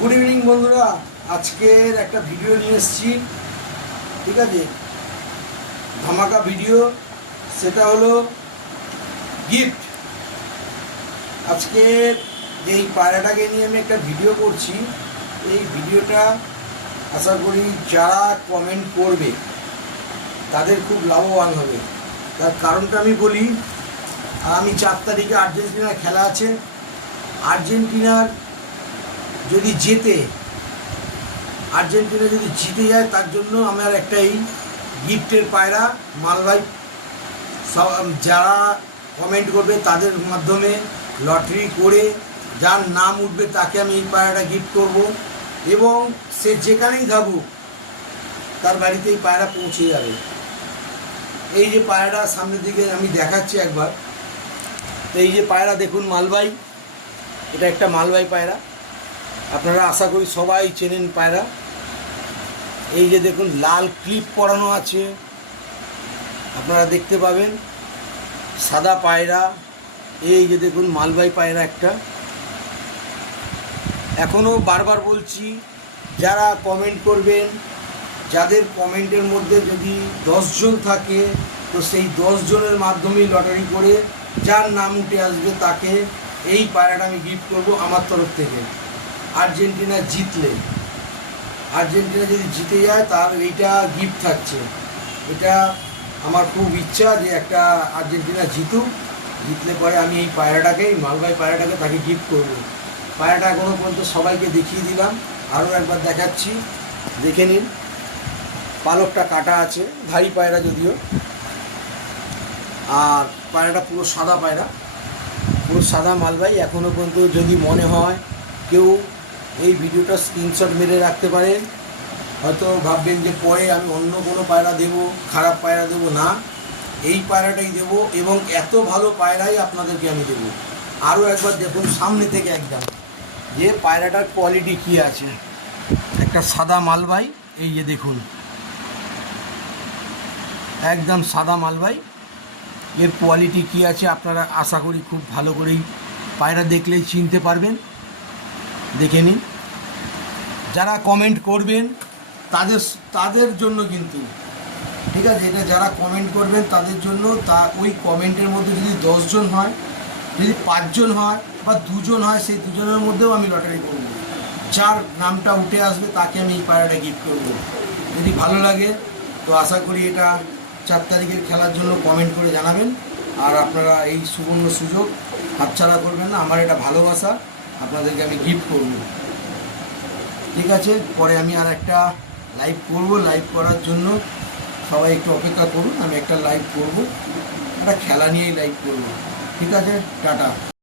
Good evening বন্ধুরা, আজকের একটা ভিডিও নিয়ে এসেছি। ঠিক আছে, ধামাকা ভিডিও। সেটা হলো গিফট। আজকের যেই পায়রাটাকে নিয়ে আমি একটা ভিডিও করছি, এই ভিডিওটা আশা করি যারা কমেন্ট করবে তাদের খুব লাভবান হবে। তার কারণটা আমি বলি, আমি 4 তারিখে আর্জেন্টিনার খেলা আছে। আর্জেন্টিনা যদি জিতে যায়, তার জন্য আমার একটাই গিফটের পায়রা মালবাহী। যারা কমেন্ট করবে তাদের মাধ্যমে লটারি করে যার নাম উঠবে তাকে আমি এই পায়রাটা গিফট করব, এবং সে যেখানেই থাকুক তার বাড়িতে এই পায়রা পৌঁছে যাবে। এই যে পায়রাটা সামনের দিকে আমি দেখাচ্ছি একবার। তো এই যে পায়রা দেখুন, মালবাহী। এটা একটা মালবাহী পায়রা, আপনারা আশা করি সবাই চেনেন পায়রা। এই যে দেখুন, লাল ক্লিপ পরানো আছে, আপনারা দেখতে পাবেন। সাদা পায়রা। এই যে দেখুন, মালবাহী পায়রা একটা। এখনও বারবার বলছি, যারা কমেন্ট করবেন, যাদের কমেন্টের মধ্যে যদি 10 জন থাকে, তো সেই 10 জনের মাধ্যমেই লটারি করে যার নাম উঠে আসবে তাকে এই পায়রাটা আমি গিফট করব আমার তরফ থেকে। আর্জেন্টিনা যদি জিতে যায় তার এইটা গিফট থাকছে। এটা আমার খুব ইচ্ছা যে একটা আর্জেন্টিনা জিতলে পরে আমি এই পায়রাটাকে, এই মালবাহী পায়রাটাকে তাকে গিফট করব। পায়রাটা এখনও পর্যন্ত সবাইকে দেখিয়ে দিলাম, আরও একবার দেখাচ্ছি, দেখে নিন। পালকটা কাটা আছে, ভারী পায়রা যদিও। আর পায়রাটা পুরো সাদা পায়রা, পুরো সাদা মালবাহী। এখনও পর্যন্ত যদি মনে হয় কেউ এই ভিডিওটা স্ক্রিনশট মেরে রাখতে পারেন। হয়তো ভাববেন যে পরে আমি অন্য কোনো পায়রা দেবো, খারাপ পায়রা দেবো না, এই পায়রাটাই দেবো, এবং এত ভালো পায়রাই আপনাদেরকে আমি দেবো। আরও একবার দেখুন সামনে থেকে একদম, যে পায়রাটার কোয়ালিটি কী আছে। একটা সাদা মালবাহী, এই যে দেখুন, একদম সাদা মালবাহী। এর কোয়ালিটি কী আছে আপনারা আশা করি খুব ভালো করেই পায়রা দেখলেই চিনতে পারবেন। দেখে নিন। যারা কমেন্ট করবেন তাদের জন্য কিন্তু, ঠিক আছে, এটা যারা কমেন্ট করবেন তাদের জন্য, তা ওই কমেন্টের মধ্যে যদি 10 জন হয়, যদি 5 জন হয় বা 2 জন হয়, সেই 2 জনের মধ্যেও আমি লটারি করব। যার নামটা উঠে আসবে তাকে আমি এই পায়রাটা গিফট করব। যদি ভালো লাগে তো আশা করি এটা 4 তারিখের খেলার জন্য কমেন্ট করে জানাবেন। আর আপনারা এই সুবর্ণ সুযোগ হাতছাড়া করবেন না। আমার এটা ভালোবাসা, আপনাদেরকে আমি গিফট করব। ঠিক আছে, পরে আমি আর একটা লাইভ করব। লাইভ করার জন্য সবাই একটু অপেক্ষা করুন। আমি একটা লাইভ করব, একটা খেলা নিয়েই লাইভ করব। ঠিক আছে, টাটা।